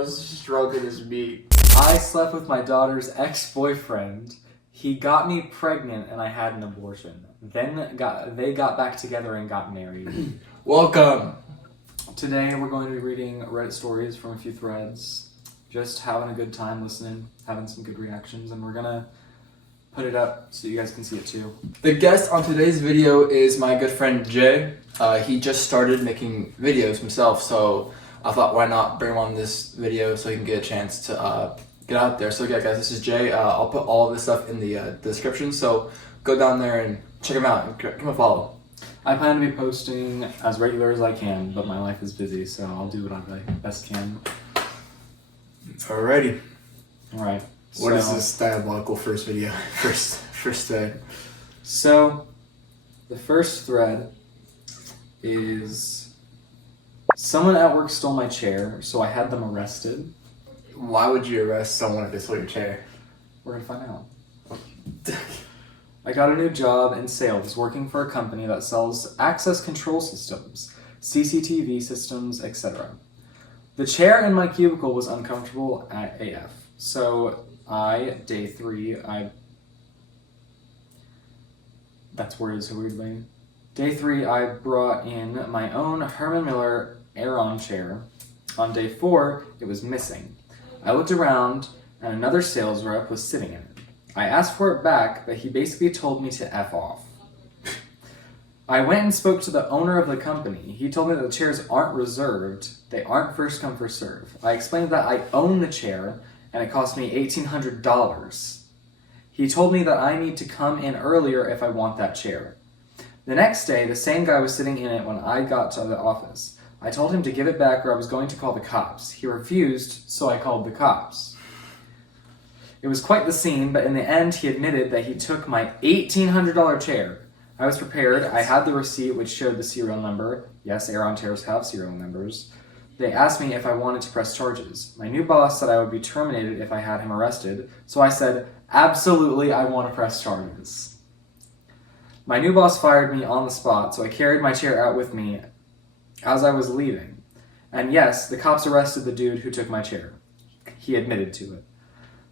was stroking his meat. I slept with my daughter's ex-boyfriend. He got me pregnant and I had an abortion. Then they got back together and got married. Welcome. Today we're going to be reading Reddit stories from a few threads. Just having a good time listening, having some good reactions, and we're gonna put it up so you guys can see it too. The guest on today's video is my good friend Jay. He just started making videos himself, so I thought why not bring him on this video so he can get a chance to get out there. So yeah guys, this is Jay. I'll put all of this stuff in the description, so go down there and check him out and give him a follow. I plan to be posting as regular as I can, but my life is busy, so I'll do what I best can. Alrighty. Alright. What is this diabolical first video? First thread. So, the first thread is someone at work stole my chair, so I had them arrested. Why would you arrest someone if they stole your chair? We're gonna find out. I got a new job in sales working for a company that sells access control systems, CCTV systems, etc. The chair in my cubicle was uncomfortable at AF. So day 3, that's worded so weirdly. Day 3, I brought in my own Herman Miller Aeron chair. On day 4, it was missing. I looked around and another sales rep was sitting in it. I asked for it back, but he basically told me to F off. I went and spoke to the owner of the company. He told me that the chairs aren't reserved. They aren't first come, first serve. I explained that I own the chair and it cost me $1,800. He told me that I need to come in earlier if I want that chair. The next day, the same guy was sitting in it when I got to the office. I told him to give it back or I was going to call the cops. He refused, so I called the cops. It was quite the scene, but in the end, he admitted that he took my $1,800 chair. I was prepared. I had the receipt, which showed the serial number. Yes, Aeron chairs have serial numbers. They asked me if I wanted to press charges. My new boss said I would be terminated if I had him arrested, so I said, absolutely, I want to press charges. My new boss fired me on the spot, so I carried my chair out with me as I was leaving. And yes, the cops arrested the dude who took my chair. He admitted to it.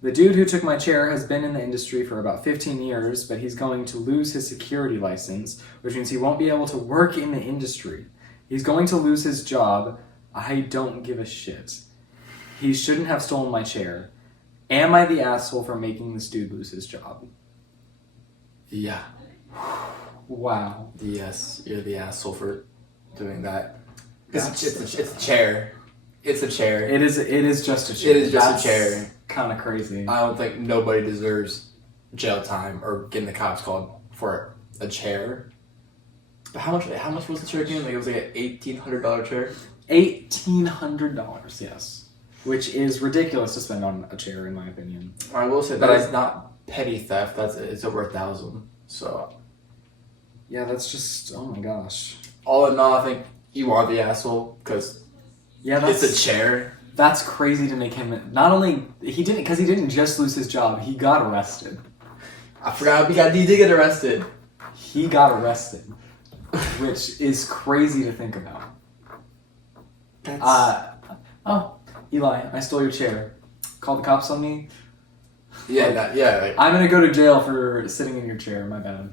The dude who took my chair has been in the industry for about 15 years, but he's going to lose his security license, which means he won't be able to work in the industry. He's going to lose his job. I don't give a shit. He shouldn't have stolen my chair. Am I the asshole for making this dude lose his job? Yeah. Wow. Yes, you're the asshole for doing that. It's It's a chair. It's a chair. It is just a chair. It is just a chair. Kind of crazy. I don't think nobody deserves jail time or getting the cops called for a chair. But how much was the chair again? Like it was like an $1,800 chair. $1,800, yes. Which is ridiculous to spend on a chair, in my opinion. I will say that is not petty theft. It's over $1,000. So yeah, that's just, oh my gosh. All in all, I think you are the asshole because it's a chair. That's crazy to make him. Not only he didn't just lose his job, he got arrested. I forgot he did get arrested. He got arrested, which is crazy to think about. Oh, Eli, I stole your chair. Call the cops on me. Yeah, I'm gonna go to jail for sitting in your chair. My bad.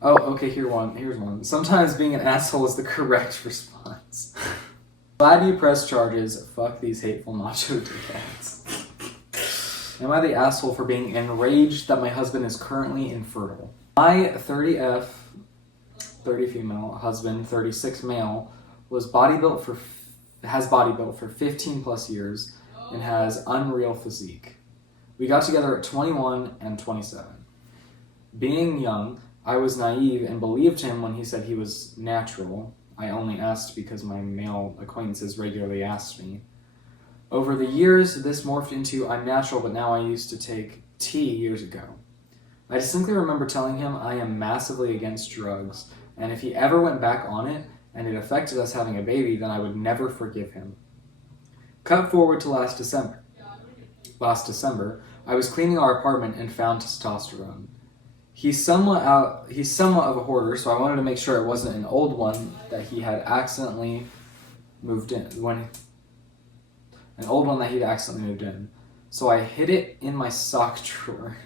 Oh, okay. Here's one. Sometimes being an asshole is the correct response. Glad you press charges. Fuck these hateful macho dickheads. Am I the asshole for being enraged that my husband is currently infertile? My 30 female husband, 36 male, has body built for 15 plus years and has unreal physique. We got together at 21 and 27. Being young, I was naive and believed him when he said he was natural. I only asked because my male acquaintances regularly asked me. Over the years, this morphed into I'm natural, but now I used to take tea years ago. I distinctly remember telling him I am massively against drugs, and if he ever went back on it and it affected us having a baby, then I would never forgive him. Cut forward to last December. Last December, I was cleaning our apartment and found testosterone. He's somewhat of a hoarder, so I wanted to make sure it wasn't an old one that he had accidentally moved in an old one that he'd accidentally moved in. So I hid it in my sock drawer.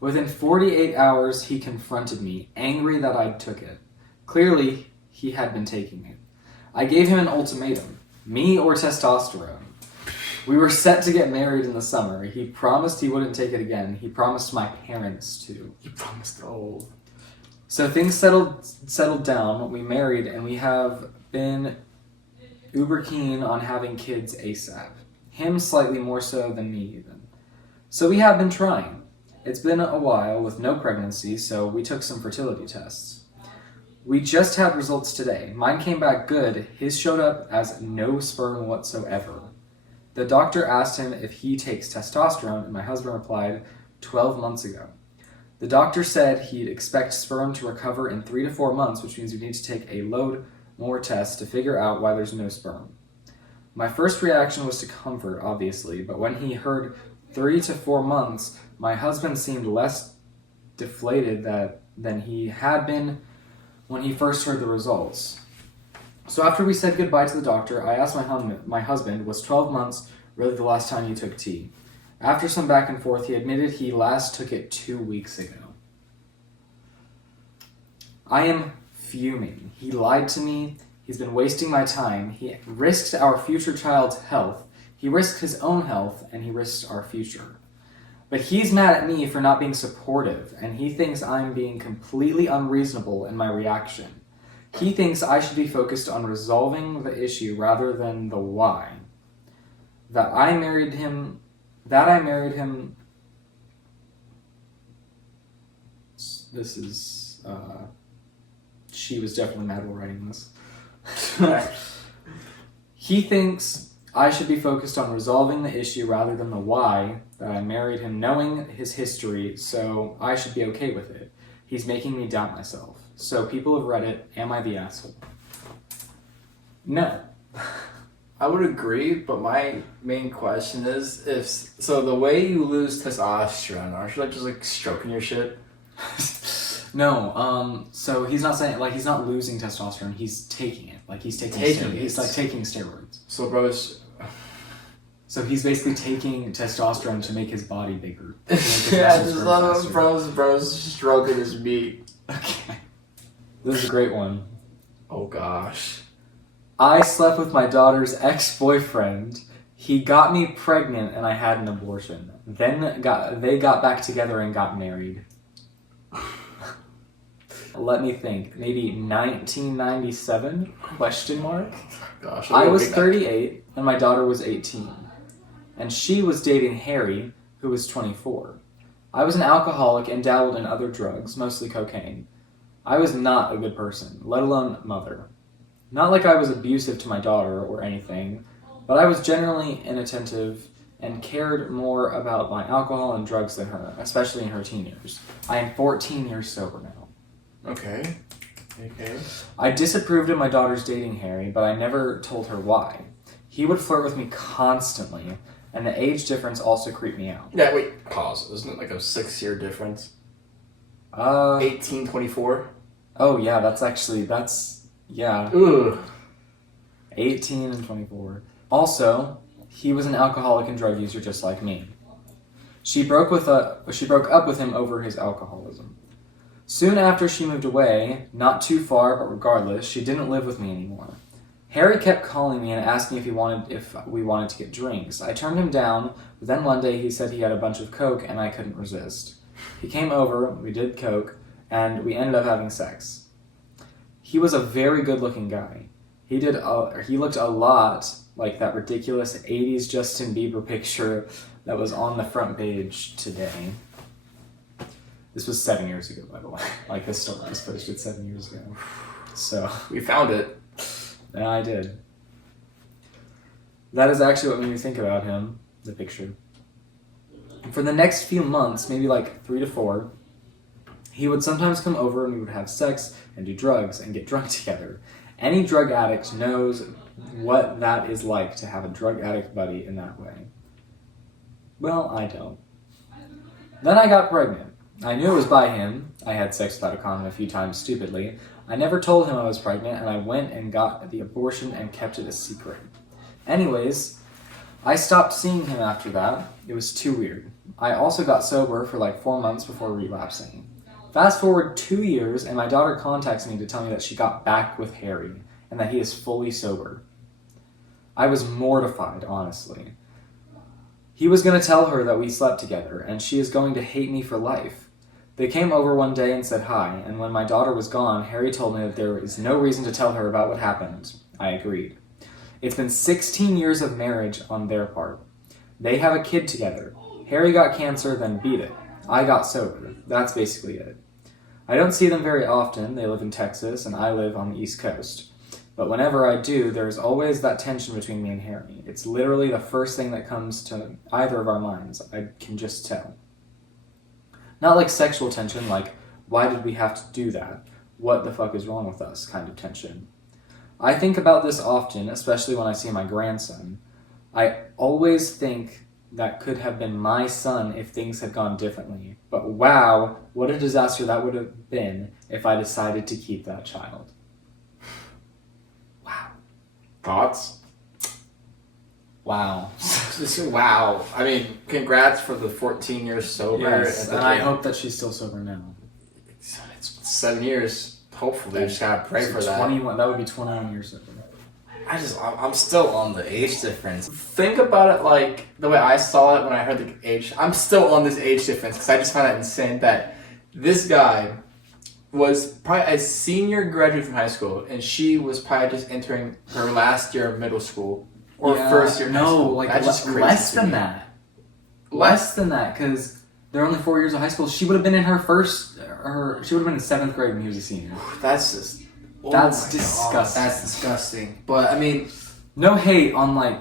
Within 48 hours, he confronted me, angry that I took it. Clearly, he had been taking it. I gave him an ultimatum, me or testosterone. We were set to get married in the summer. He promised he wouldn't take it again. He promised my parents to. You promised old. So things settled down. We married, and we have been uber keen on having kids ASAP. Him slightly more so than me even. So we have been trying. It's been a while with no pregnancy, so we took some fertility tests. We just had results today. Mine came back good. His showed up as no sperm whatsoever. The doctor asked him if he takes testosterone, and my husband replied, 12 months ago. The doctor said he'd expect sperm to recover in 3 to 4 months, which means we need to take a load more tests to figure out why there's no sperm. My first reaction was to comfort, obviously, but when he heard 3 to 4 months, my husband seemed less deflated than he had been when he first heard the results. So after we said goodbye to the doctor, I asked my husband, was 12 months really the last time you took T? After some back and forth, he admitted he last took it 2 weeks ago. I am fuming. He lied to me. He's been wasting my time. He risked our future child's health. He risked his own health, and he risked our future. But he's mad at me for not being supportive, and he thinks I'm being completely unreasonable in my reaction. He thinks I should be focused on resolving the issue rather than the why. That I married him. This is, she was definitely mad while writing this. He thinks I should be focused on resolving the issue rather than the why, that I married him knowing his history, so I should be okay with it. He's making me doubt myself. So people have read it. Am I the asshole? No. I would agree, but my main question is, so the way you lose testosterone, aren't you like just like stroking your shit? No, so he's not saying, like, he's not losing testosterone, he's taking it. Like, he's taking steroids. He's like taking steroids. So bro's... So he's basically taking testosterone to make his body bigger. Yeah, I just love bro's stroking his meat. Okay. This is a great one. Oh gosh. I slept with my daughter's ex-boyfriend. He got me pregnant and I had an abortion. Then they got back together and got married. Let me think. Maybe 1997? Question mark? Gosh, I was 38 and my daughter was 18. And she was dating Harry, who was 24. I was an alcoholic and dabbled in other drugs, mostly cocaine. I was not a good person, let alone mother. Not like I was abusive to my daughter or anything, but I was generally inattentive and cared more about my alcohol and drugs than her, especially in her teen years. I am 14 years sober now. Okay. I disapproved of my daughter's dating Harry, but I never told her why. He would flirt with me constantly, and the age difference also creeped me out. Yeah, wait, pause. Isn't it like a 6-year difference? 18, 24? Oh yeah, yeah. Ugh. 18 and 24. Also, he was an alcoholic and drug user just like me. She broke up with him over his alcoholism. Soon after she moved away, not too far, but regardless, she didn't live with me anymore. Harry kept calling me and asking if we wanted to get drinks. I turned him down, but then one day he said he had a bunch of coke and I couldn't resist. He came over, we did coke, and we ended up having sex. He was a very good-looking guy. He looked a lot like that ridiculous 80s Justin Bieber picture that was on the front page today. This was 7 years ago, by the way. Like, this story was posted 7 years ago. So... We found it. Yeah, I did. That is actually what made me think about him, the picture. For the next few months, maybe like 3 to 4, he would sometimes come over and we would have sex and do drugs and get drunk together. Any drug addict knows what that is like to have a drug addict buddy in that way. Well, I don't. Then I got pregnant. I knew it was by him. I had sex without a condom a few times stupidly. I never told him I was pregnant, and I went and got the abortion and kept it a secret. Anyways, I stopped seeing him after that. It was too weird. I also got sober for like 4 months before relapsing. Fast forward 2 years, and my daughter contacts me to tell me that she got back with Harry and that he is fully sober. I was mortified, honestly. He was going to tell her that we slept together, and she is going to hate me for life. They came over one day and said hi, and when my daughter was gone, Harry told me that there is no reason to tell her about what happened. I agreed. It's been 16 years of marriage on their part. They have a kid together. Harry got cancer, then beat it. I got sober. That's basically it. I don't see them very often. They live in Texas, and I live on the East Coast. But whenever I do, there's always that tension between me and Harry. It's literally the first thing that comes to either of our minds. I can just tell. Not like sexual tension, like, why did we have to do that? What the fuck is wrong with us kind of tension. I think about this often, especially when I see my grandson. I always think that could have been my son if things had gone differently. But wow, what a disaster that would have been if I decided to keep that child. Wow. Thoughts? Wow. Wow. I mean, congrats for the 14 years sober. Yes, and I hope that she's still sober now. It's 7 years. Hopefully, just gotta pray for that. 21. That would be 21 years sober. I'm still on the age difference. Think about it like the way I saw it when I heard the age. I'm still on this age difference because I just find that insane that this guy was probably a senior graduate from high school and she was probably just entering her last year of middle school or first year of high school. No, like that's just crazy less to than me. that. Less than that, because they're only 4 years of high school. She would have been in she would have been in 7th grade when he was a senior. That's just... That's my disgusting. God, that's disgusting. But I mean, no hate on like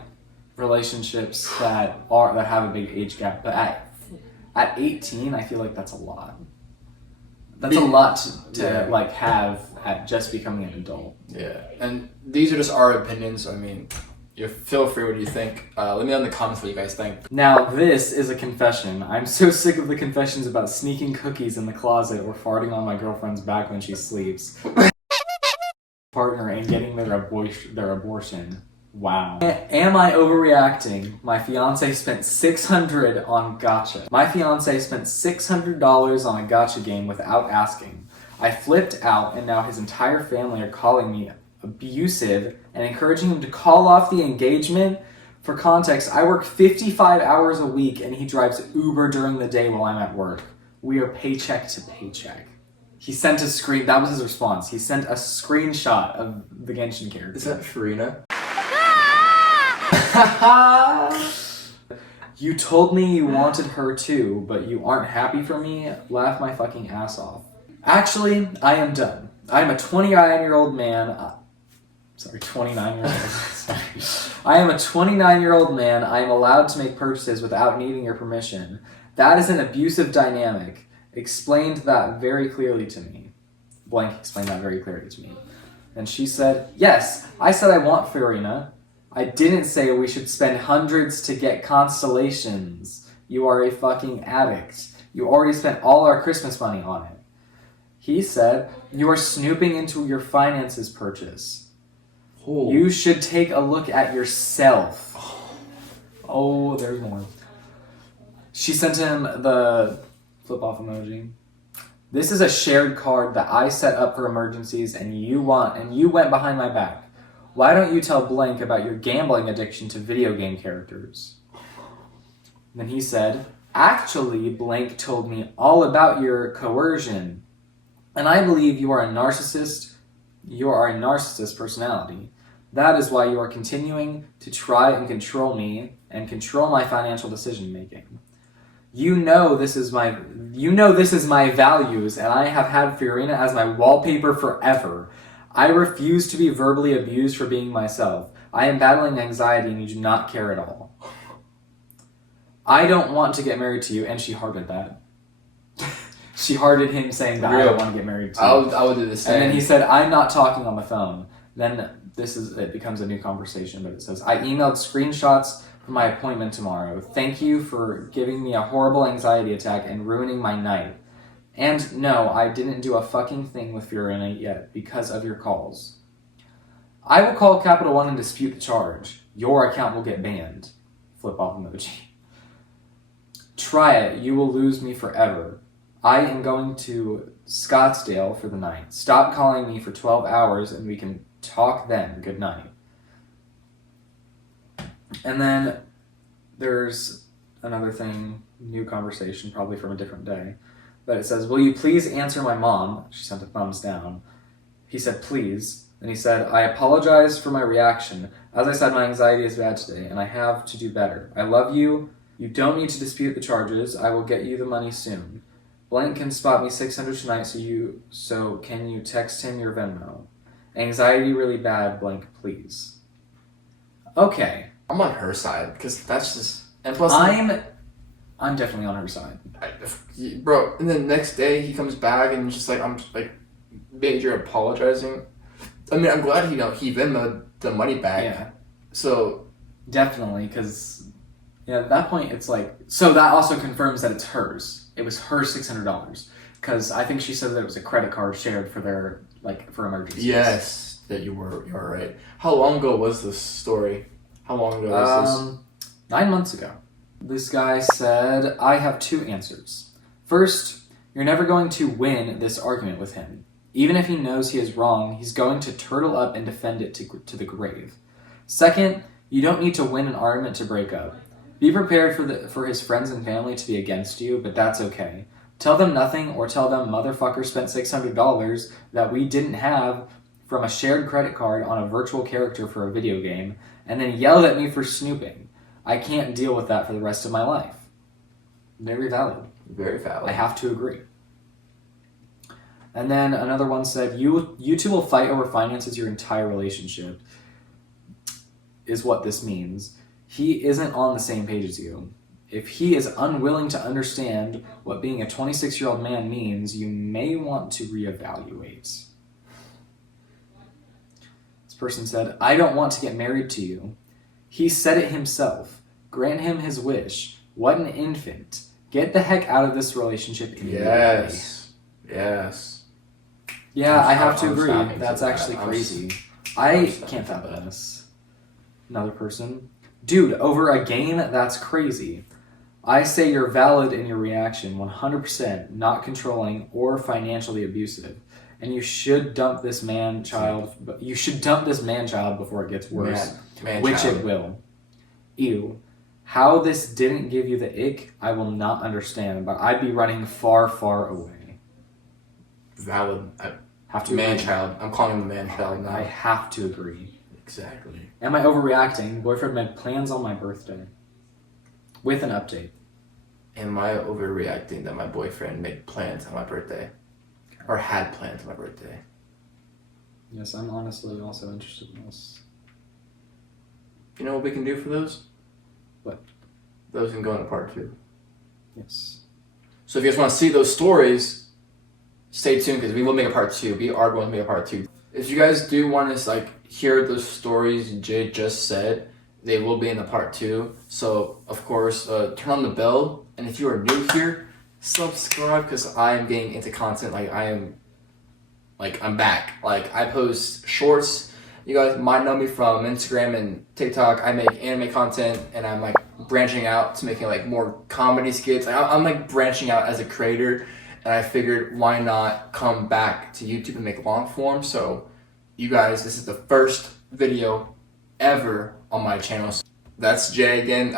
relationships that have a big age gap, but at 18, I feel like that's a lot. That's a lot to like have at just becoming an adult. Yeah, and these are just our opinions. I mean, you feel free. What do you think? Let me know in the comments what you guys think. Now, this is a confession. I'm so sick of the confessions about sneaking cookies in the closet or farting on my girlfriend's back when she sleeps. Partner and getting their abortion. Wow. Am I overreacting? My fiance spent $600 on gacha. My fiance spent $600 on a gacha game without asking. I flipped out and now his entire family are calling me abusive and encouraging him to call off the engagement. For context, I work 55 hours a week and he drives Uber during the day while I'm at work. We are paycheck to paycheck. He sent that was his response. He sent a screenshot of the Genshin character. Is that Farina? You told me you wanted her too, but you aren't happy for me? Laugh my fucking ass off. Actually, I am done. I am a 29-year-old man. 29-year-old. Sorry. I am a 29-year-old man. I am allowed to make purchases without needing your permission. That is an abusive dynamic. Explained that very clearly to me. Blank explained that very clearly to me. And she said, yes, I said I want Farina. I didn't say we should spend hundreds to get constellations. You are a fucking addict. You already spent all our Christmas money on it. He said, you are snooping into your finances purchase. Oh. You should take a look at yourself. Oh, there's more. She sent him the flip off emoji. This is a shared card that I set up for emergencies and you went behind my back. Why don't you tell Blank about your gambling addiction to video game characters? Then he said, actually, Blank told me all about your coercion. And I believe you are a narcissist. You are a narcissist personality. That is why you are continuing to try and control me and control my financial decision making. You know this is my values, and I have had Farina as my wallpaper forever. I refuse to be verbally abused for being myself. I am battling anxiety and you do not care at all. I don't want to get married to you, and she hearted that. She hearted him saying that I don't want to get married to you. I would do the same. And then he said, I'm not talking on the phone. Then it becomes a new conversation, but it says, I emailed screenshots for my appointment tomorrow. Thank you for giving me a horrible anxiety attack and ruining my night. And no, I didn't do a fucking thing with Farina yet because of your calls. I will call Capital One and dispute the charge. Your account will get banned. flip off emoji. Try it. You will lose me forever. I am going to Scottsdale for the night. Stop calling me for 12 hours and we can talk then. Good night. And then there's another thing, new conversation, probably from a different day. But it says, will you please answer my mom? She sent a thumbs down. He said, please. And he said, I apologize for my reaction. As I said, my anxiety is bad today, and I have to do better. I love you. You don't need to dispute the charges. I will get you the money soon. Blank can spot me 600 tonight, so can you text him your Venmo? Anxiety really bad, blank, please. Okay. I'm on her side, because that's just... And plus, I'm definitely on her side. Bro, and then the next day he comes back and just like, I'm just like, major apologizing. I mean, I'm glad he Venmo'd the money back. Yeah. So... Definitely, because at that point it's like... So that also confirms that it's hers. It was her $600. Because I think she said that it was a credit card shared for their, for emergencies. Yes, that you were right. How long ago was this story? How long ago was this? 9 months ago. This guy said, I have two answers. First, you're never going to win this argument with him. Even if he knows he is wrong, he's going to turtle up and defend it to the grave. Second, you don't need to win an argument to break up. Be prepared for his friends and family to be against you, but that's okay. Tell them nothing or tell them motherfucker spent $600 that we didn't have from a shared credit card on a virtual character for a video game, and then yelled at me for snooping. I can't deal with that for the rest of my life. Very valid. Very valid. I have to agree. And then another one said, you two will fight over finances your entire relationship, is what this means. He isn't on the same page as you. If he is unwilling to understand what being a 26-year-old man means, you may want to reevaluate. This person said, I don't want to get married to you. He said it himself. Grant him his wish. What an infant. Get the heck out of this relationship immediately. Yes. Yeah, I have to agree. That's actually crazy. I can't fathom this. Another person. Dude, over a game? That's crazy. I say you're valid in your reaction, 100%, not controlling or financially abusive. And you should dump this man-child before it gets worse, which it will. Ew. How this didn't give you the ick, I will not understand, but I'd be running far, far away. Valid. Have to man-child. I'm calling him the man-child now. I have to agree. Exactly. Am I overreacting? Boyfriend made plans on my birthday. With an update. Am I overreacting that my boyfriend made plans on my birthday? Or had plans on my birthday? Yes, I'm honestly also interested in this. You know what we can do for those? What? Those can go into part 2. Yes. So if you guys want to see those stories, stay tuned because we will make a part 2. We are going to make a part 2. If you guys do want to hear those stories Jay just said, they will be in the part 2. So of course, turn on the bell, and if you are new here, subscribe because I am getting into content. I'm back. I post shorts. You guys might know me from Instagram and TikTok. I make anime content, and I'm branching out to making more comedy skits. I'm branching out as a creator, and I figured why not come back to YouTube and make long form. So you guys, this is the first video ever on my channel. So that's Jay again.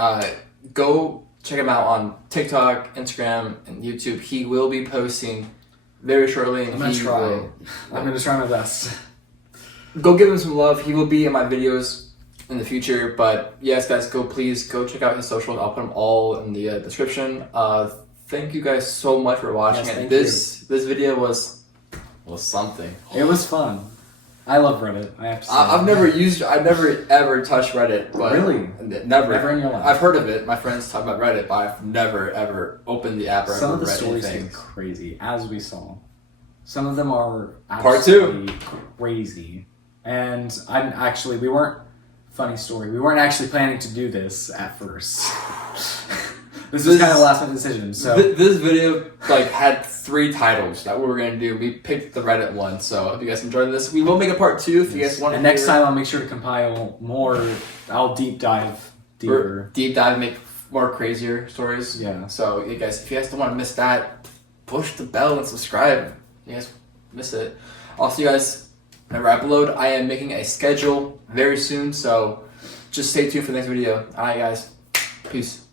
Go check him out on TikTok, Instagram, and YouTube. He will be posting very shortly. And I'm going to try. I'm going to try my best. Go give him some love. He will be in my videos in the future. But yes, guys, please go check out his socials. I'll put them all in the description. Thank you guys so much for watching. Yes, this video was something. It was fun. I love Reddit. I have to say. I've never ever touched Reddit. But really? Never in your life? I've heard of it. My friends talk about Reddit, but I've never ever opened the app or Some ever of the read stories anything. seem crazy, as we saw. Some of them are Part 2. absolutely crazy. And we weren't, funny story, we weren't actually planning to do this at first. This was kind of a last minute decision. So this video had 3 titles that we were gonna do. We picked the Reddit one. So if you guys enjoyed this, we will make a part 2 if you guys want. And next time I'll make sure to compile more. I'll deep dive deeper. Deep dive, make more crazier stories. Yeah. So, you guys, if you guys don't want to miss that, push the bell and subscribe. You guys miss it. I'll see you guys whenever I upload. I am making a schedule very soon, so just stay tuned for the next video. Alright, guys. Peace.